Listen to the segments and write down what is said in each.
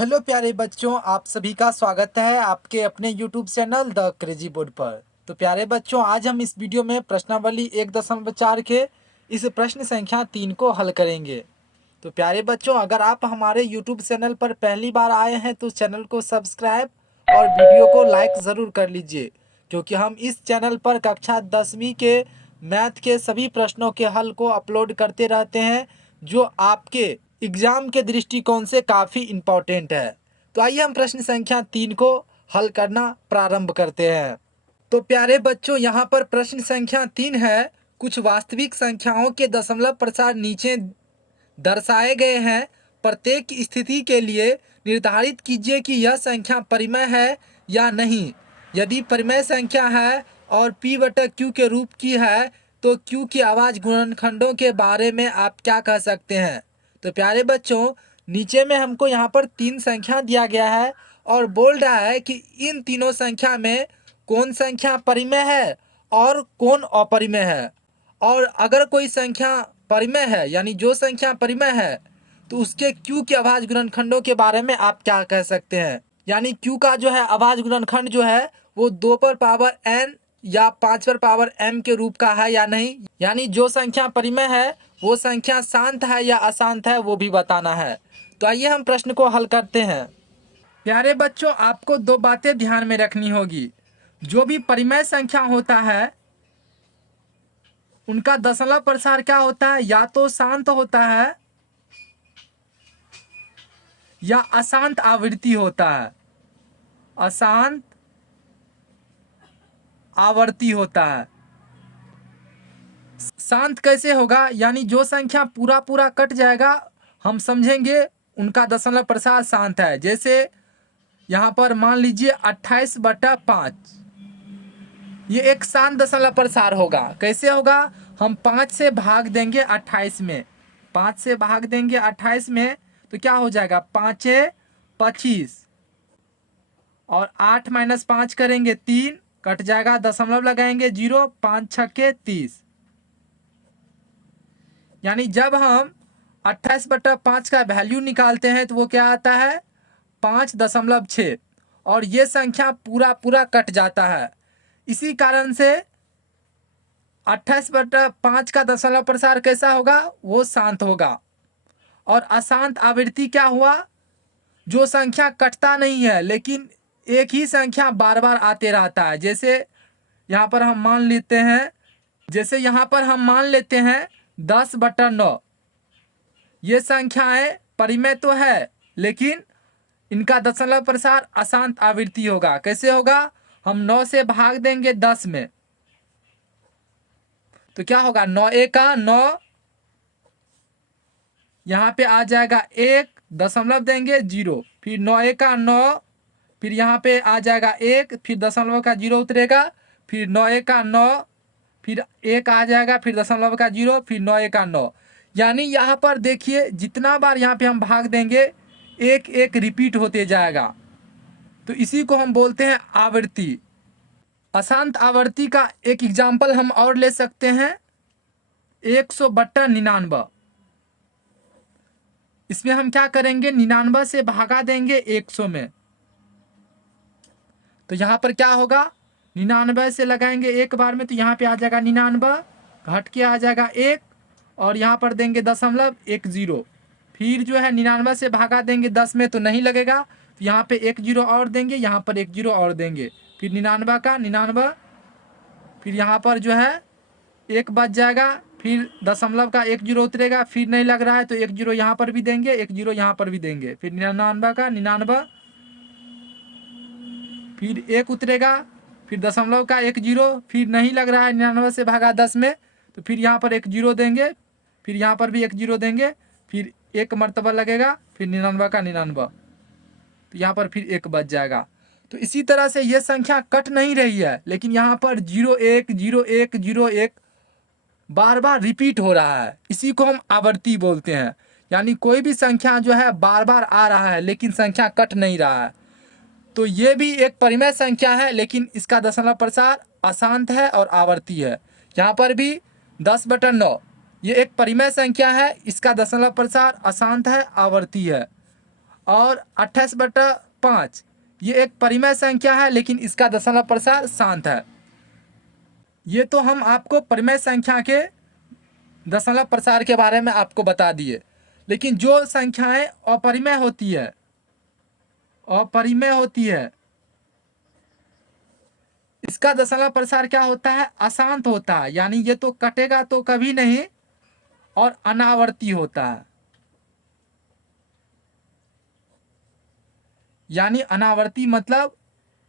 Hello प्यारे बच्चों, आप सभी का स्वागत है आपके अपने YouTube channel the crazy board पर। तो प्यारे बच्चों, आज हम इस वीडियो में प्रश्नावली 1.4 के इस प्रश्न संख्या 3 को हल करेंगे। तो प्यारे बच्चों, अगर आप हमारे YouTube चैनल पर पहली बार आए हैं तो चैनल को सब्सक्राइब और वीडियो को लाइक ज़रूर कर लीजिए, क्योंकि हम इस चैनल पर कक्षा 10वीं के मैथ के सभी प्रश्नों के हल को अपलोड करते रहते हैं, जो आपके एग्ज़ाम के दृष्टिकोण से काफ़ी इम्पोर्टेंट है। तो आइए हम प्रश्न संख्या 3 को हल करना प्रारंभ करते हैं। तो प्यारे बच्चों, यहाँ पर प्रश्न संख्या 3 है। कुछ वास्तविक संख्याओं के दशमलव प्रसार नीचे दर्शाए गए हैं। प्रत्येक स्थिति के लिए निर्धारित कीजिए कि यह संख्या परिमेय है या नहीं। यदि परिमेय संख्या है और P/Q के रूप की है तो Q की अभाज्य गुणनखंडों के बारे में आप क्या कह सकते हैं। तो प्यारे बच्चों, नीचे में हमको यहाँ पर 3 संख्या दिया गया है और बोल रहा है कि इन तीनों संख्या में कौन संख्या परिमेय है और कौन अपरिमेय है। और अगर कोई संख्या परिमेय है, यानी जो संख्या परिमेय है, तो उसके Q के अभाज्य गुणनखंडों के बारे में आप क्या कह सकते हैं। यानी Q का जो है अभाज्य गुणनखंड जो है वो 2 पर पावर n या 5 पर पावर m के रूप का है या नहीं। यानी जो संख्या परिमेय है वो संख्या शांत है या अशांत है, वो भी बताना है। तो आइए हम प्रश्न को हल करते हैं। प्यारे बच्चों, आपको 2 बातें ध्यान में रखनी होगी। जो भी परिमेय संख्या होता है उनका दशमलव प्रसार क्या होता है, या तो शांत होता है या अशांत आवृत्ति होता है। अशांत आवर्ती होता है। शांत कैसे होगा, यानी जो संख्या पूरा पूरा कट जाएगा हम समझेंगे उनका दशमलव प्रसार शांत है। जैसे यहाँ पर मान लीजिए 28/5, ये एक शांत दशमलव प्रसार होगा। कैसे होगा, हम 5 से भाग देंगे 28 में, 5 से भाग देंगे 28 में तो क्या हो जाएगा, 5 25 और 8 - 5 करेंगे 3, कट जाएगा, दशमलव लगाएंगे 0, 5 छक्के 30। यानी जब हम 28/5 का वैल्यू निकालते हैं तो वो क्या आता है, 5.6, और ये संख्या पूरा पूरा कट जाता है। इसी कारण से 28/5 का दशमलव प्रसार कैसा होगा, वो शांत होगा। और अशांत आवृत्ति क्या हुआ, जो संख्या कटता नहीं है लेकिन एक ही संख्या बार बार आते रहता है। जैसे यहाँ पर हम मान लेते हैं, जैसे यहाँ पर हम मान लेते हैं 10/9, ये संख्याएं परिमेय तो है लेकिन इनका दशमलव प्रसार अशांत आवृत्ति होगा। कैसे होगा, हम 9 से भाग देंगे 10 में तो क्या होगा, 9 का 9, यहाँ पे आ जाएगा 1, दशमलव देंगे 0, फिर 9 का 9, फिर यहाँ पे आ जाएगा 1, फिर दशमलव का 0 उतरेगा, फिर 9 का 9, फिर 1 आ जाएगा, फिर दशमलव का 0, फिर 9 का 9। यानी यहाँ पर देखिए जितना बार यहाँ पे हम भाग देंगे एक एक रिपीट होते जाएगा। तो इसी को हम बोलते हैं आवृत्ति। अशांत आवृत्ति का एक एग्जाम्पल हम और ले सकते हैं, 100/99। इसमें हम क्या करेंगे, 99 से भागा देंगे 100 में तो यहाँ पर क्या होगा, 99 से लगाएंगे एक बार में तो यहाँ पे आ जाएगा 99, घट के आ जाएगा 1, और यहाँ पर देंगे दशमलव 10, फिर जो है 99 से भागा देंगे 10 में तो नहीं लगेगा, तो यहाँ पे 10 और देंगे, यहाँ पर 10 और देंगे, फिर 99 का 99, फिर यहाँ पर जो है 1 बच जाएगा, फिर दशमलव का 10 उतरेगा, फिर नहीं लग रहा है तो 10 यहाँ पर भी देंगे, 10 यहाँ पर भी देंगे, फिर 99 का 99, फिर 1 उतरेगा, फिर दशमलव का 10, फिर नहीं लग रहा है 99 से भागा 10 में तो फिर यहाँ पर 10 देंगे, फिर यहाँ पर भी 10 देंगे, फिर 1 मरतबा लगेगा, फिर 99 का 99, तो यहाँ पर फिर 1 बच जाएगा। तो इसी तरह से ये संख्या कट नहीं रही है लेकिन यहाँ पर 01 01 01 बार बार रिपीट हो रहा है। इसी को हम आवर्ती बोलते हैं। यानी कोई भी संख्या जो है बार बार आ रहा है लेकिन संख्या कट नहीं रहा है। तो ये भी एक परिमेय संख्या है लेकिन इसका दशमलव प्रसार अशांत है और आवर्ती है। यहाँ पर भी 10/9 ये एक परिमेय संख्या है, इसका दशमलव प्रसार अशांत है, आवर्ती है। और 28/5 ये एक परिमेय संख्या है, लेकिन इसका दशमलव प्रसार शांत है। ये तो हम आपको परिमेय संख्या के दशमलव प्रसार के बारे में आपको बता दिए, लेकिन जो संख्याएं अपरिमेय होती है, अपरिमेय होती है, इसका दशमलव प्रसार क्या होता है? अशांत होता है, यानी ये तो कटेगा तो कभी नहीं और अनावर्ती होता है। यानी अनावर्ती मतलब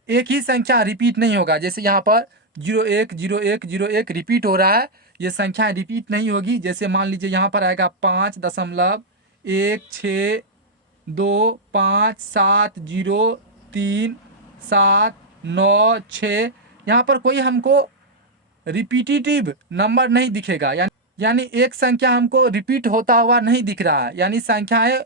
एक ही संख्या रिपीट नहीं होगा। जैसे यहाँ पर 01 01 01 रिपीट हो रहा है, ये संख्या रिपीट नहीं होगी। जैसे मान लीजिए यहाँ पर आएगा 5.162570379 6। यहाँ पर कोई हमको रिपीटिटिव नंबर नहीं दिखेगा, यानी एक संख्या हमको रिपीट होता हुआ नहीं दिख रहा है। यानी संख्याएं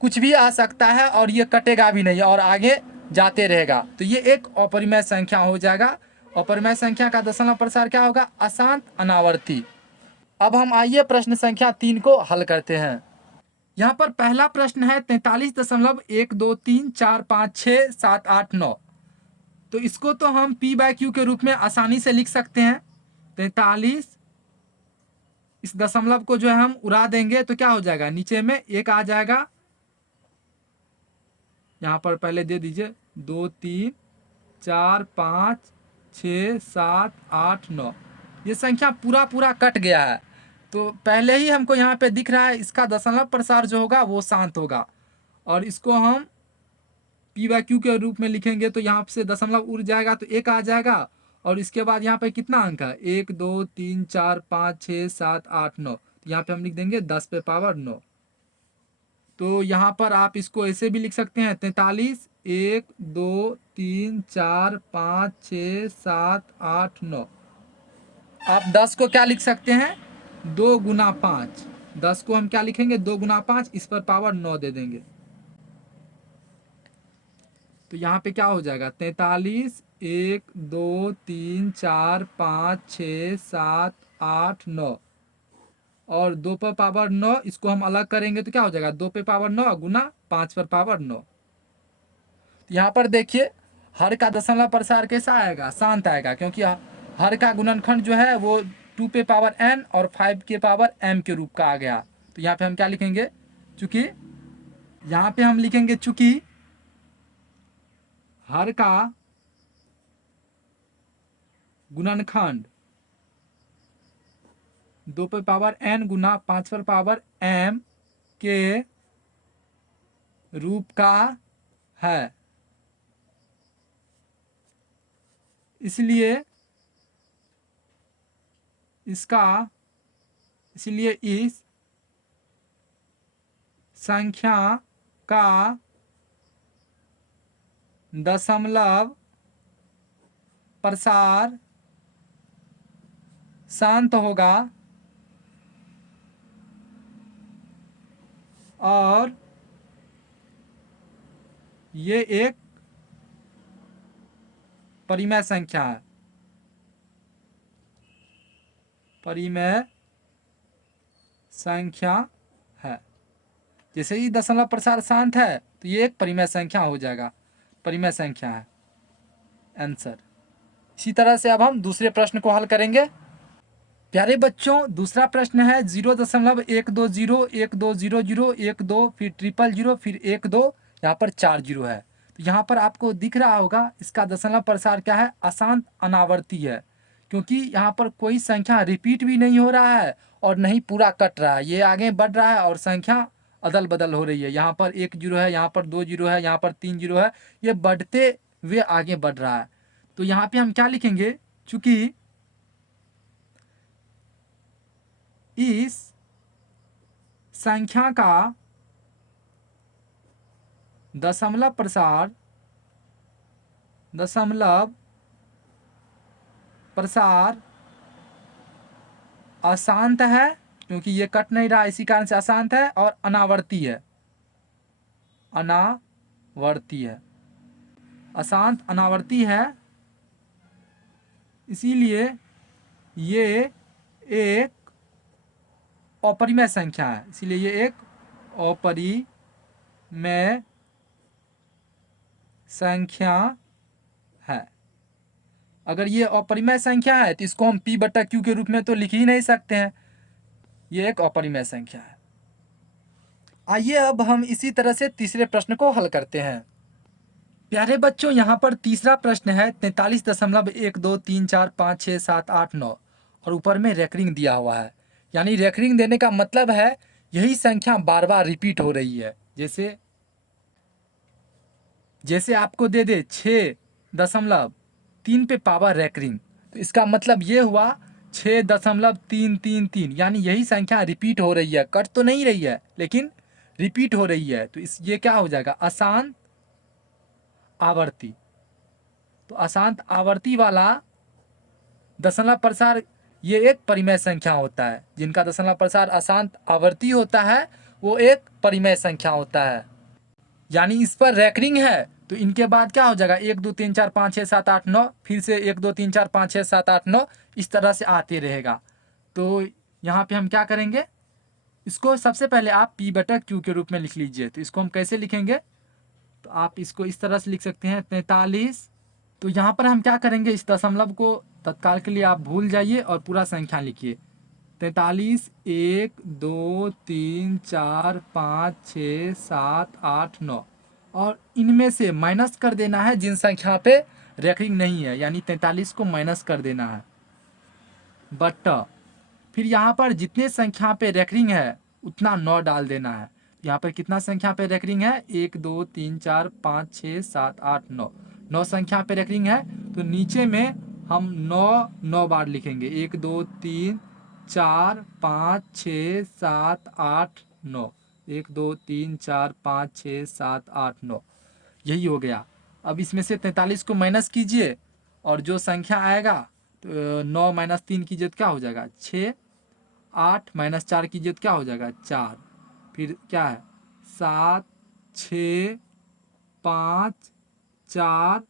कुछ भी आ सकता है और ये कटेगा भी नहीं और आगे जाते रहेगा, तो ये एक अपरिमेय संख्या हो जाएगा। अपरिमेय संख्या का दशमलव प्रसार क्या होगा? अशांत अनावर्ती। अब हम आइए प्रश्न संख्या 3 को हल करते हैं। यहाँ पर पहला प्रश्न है 43.123456789। तो इसको तो हम P/Q के रूप में आसानी से लिख सकते हैं। 43, इस दशमलव को जो है हम उड़ा देंगे तो क्या हो जाएगा? नीचे में एक आ जाएगा, यहाँ पर पहले दे दीजिए 2 3 4 5 6 7 8 9। ये संख्या पूरा पूरा कट गया है, तो पहले ही हमको यहाँ पे दिख रहा है इसका दशमलव प्रसार जो होगा वो शांत होगा। और इसको हम P/Q के रूप में लिखेंगे तो यहाँ से दशमलव उड़ जाएगा तो एक आ जाएगा। और इसके बाद यहाँ पे कितना अंक है? 1 2 3 4 5 6 7 8 9। तो यहाँ पे हम लिख देंगे 10⁻9। तो यहाँ पर आप इसको ऐसे भी लिख सकते हैं 43 1 2 3 4 5 6 7 8 9। आप 10 को क्या लिख सकते हैं? 2 गुना 5। 10 को हम क्या लिखेंगे? 2 गुना 5, इस पर पावर 9 दे देंगे। तो यहाँ पे क्या हो जाएगा? 43 1 2 3 4 5 6 7 8 9 और 2 पर पावर 9, इसको हम अलग करेंगे तो क्या हो जाएगा? 2 पे पावर 9 गुना 5 पर पावर 9। यहाँ पर देखिए हर का दशमलव प्रसार कैसा आएगा? शांत आएगा, क्योंकि हर का गुणनखंड जो है वो 2 पे पावर n और 5 के पावर m के रूप का आ गया। तो यहाँ पे हम क्या लिखेंगे? चूंकि यहाँ पे हम लिखेंगे चूंकि हर का गुणनखंड 2 पे पावर n गुना 5 पर पावर m के रूप का है, इसलिए इस संख्या का दशमलव प्रसार शांत होगा और ये एक परिमेय संख्या है। परिमेय संख्या है। जैसे ही दशमलव प्रसार शांत है तो ये एक परिमेय संख्या हो जाएगा। परिमेय संख्या है आंसर। इसी तरह से अब हम दूसरे प्रश्न को हल करेंगे। प्यारे बच्चों, दूसरा प्रश्न है 0.120120012 फिर 000 फिर 12, यहाँ पर 4 जीरो है। तो यहाँ पर आपको दिख रहा होगा इसका दशमलव प्रसार क्या है? अशांत अनावर्ती है, क्योंकि यहाँ पर कोई संख्या रिपीट भी नहीं हो रहा है और नहीं पूरा कट रहा है। ये आगे बढ़ रहा है और संख्या अदल बदल हो रही है। यहाँ पर 1 जीरो है, यहाँ पर 2 जीरो है, यहाँ पर 3 जीरो है। ये बढ़ते हुए आगे बढ़ रहा है। तो यहाँ पे हम क्या लिखेंगे? चूंकि इस संख्या का दशमलव प्रसार अशांत है, क्योंकि ये कट नहीं रहा, इसी कारण से अशांत है, और अनावर्ती है। अनावर्ती है, अशांत अनावर्ती है, इसीलिए ये एक अपरिमेय संख्या है। इसीलिए ये एक अपरिमेय संख्या है। अगर ये अपरिमेय संख्या है तो इसको हम p बटा q के रूप में तो लिख ही नहीं सकते हैं, ये एक अपरिमेय संख्या है। आइए अब हम इसी तरह से तीसरे प्रश्न को हल करते हैं। प्यारे बच्चों, यहाँ पर तीसरा प्रश्न है 43.123456789 और ऊपर में रेकरिंग दिया हुआ है। यानी रेकरिंग देने का मतलब है यही संख्या बार बार रिपीट हो रही है। जैसे आपको दे दे 6.3 पे पावर रेकरिंग, तो इसका मतलब ये हुआ 6.333, यानी यही संख्या रिपीट हो रही है, कट तो नहीं रही है लेकिन रिपीट हो रही है। तो ये क्या हो जाएगा, अशांत आवर्ती। तो अशांत आवर्ती वाला दशमलव प्रसार ये एक परिमेय संख्या होता है। जिनका दशमलव प्रसार अशांत आवर्ती होता है वो एक परिमेय संख्या होता है। यानी इस पर रेकरिंग है तो इनके बाद क्या हो जाएगा, 1 2 3 4 5 6 7 8 9, फिर से 1 2 3 4 5 6 7 8 9, इस तरह से आते रहेगा। तो यहाँ पे हम क्या करेंगे, इसको सबसे पहले आप p बटा q के रूप में लिख लीजिए। तो इसको हम कैसे लिखेंगे, तो आप इसको इस तरह से लिख सकते हैं 43। तो यहाँ पर हम क्या करेंगे, इस दशमलव को तत्काल के लिए आप भूल जाइए और पूरा संख्या लिखिए। 43 1 2 3 4 5 6 7 8 9, और इनमें से माइनस कर देना है जिन संख्या पे रेकरिंग नहीं है, यानी 43 को माइनस कर देना है बटा फिर यहाँ पर जितने संख्या पे रेकरिंग है उतना 9 डाल देना है। यहाँ पर कितना संख्या पे रेकरिंग है, 1 2 3 4 5 6 7 8 9, 9 संख्या पे रेकरिंग है। तो नीचे में हम 9 बार लिखेंगे, 1 2 3 4 5 6 7 8 9, 1 2 3 4 5 6 7 8 9, यही हो गया। अब इसमें से 43 को माइनस कीजिए और जो संख्या आएगा तो 9 माइनस 3 कीजिए तो क्या हो जाएगा 6, 8 माइनस 4 कीजिए तो क्या हो जाएगा 4, फिर क्या है 7 6 5 4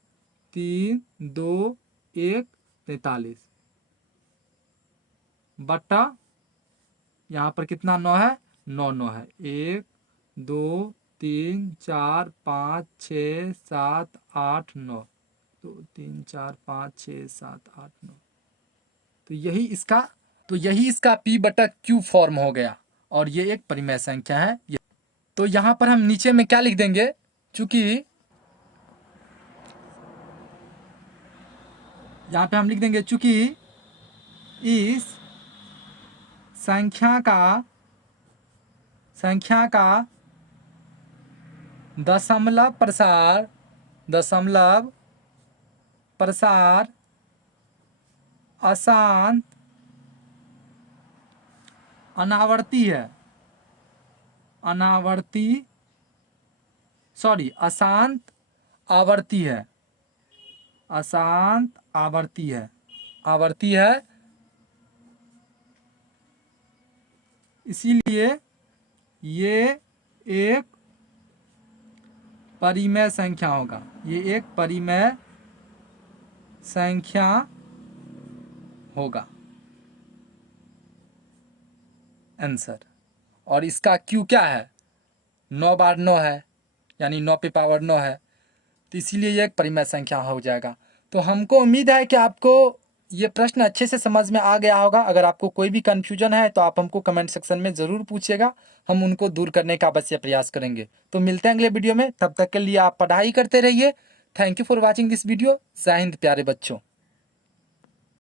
3 2 1 43 बटा यहाँ पर कितना 9 है, 9 है, 1 2 3 4 5 6 7 8 9, 2 3 4 5 6 7 8 9। तो यही इसका p बटा q फॉर्म हो गया और ये एक परिमेय संख्या है। तो यहाँ पर हम नीचे में क्या लिख देंगे, चूंकि यहाँ पे हम लिख देंगे चूंकि इस संख्या का दशमलव प्रसार अशांत अनावर्ती है, अशांत आवर्ती है, इसीलिए ये एक परिमेय संख्या होगा, ये एक परिमेय संख्या होगा आंसर। और इसका q क्या है, 9 बार 9 है, यानी 9 पे पावर 9 है, तो इसीलिए ये एक परिमेय संख्या हो जाएगा। तो हमको उम्मीद है कि आपको ये प्रश्न अच्छे से समझ में आ गया होगा। अगर आपको कोई भी कन्फ्यूजन है तो आप हमको कमेंट सेक्शन में ज़रूर पूछिएगा, हम उनको दूर करने का अवश्य प्रयास करेंगे। तो मिलते हैं अगले वीडियो में, तब तक के लिए आप पढ़ाई करते रहिए। Thank you for watching this video. जय हिंद प्यारे बच्चों।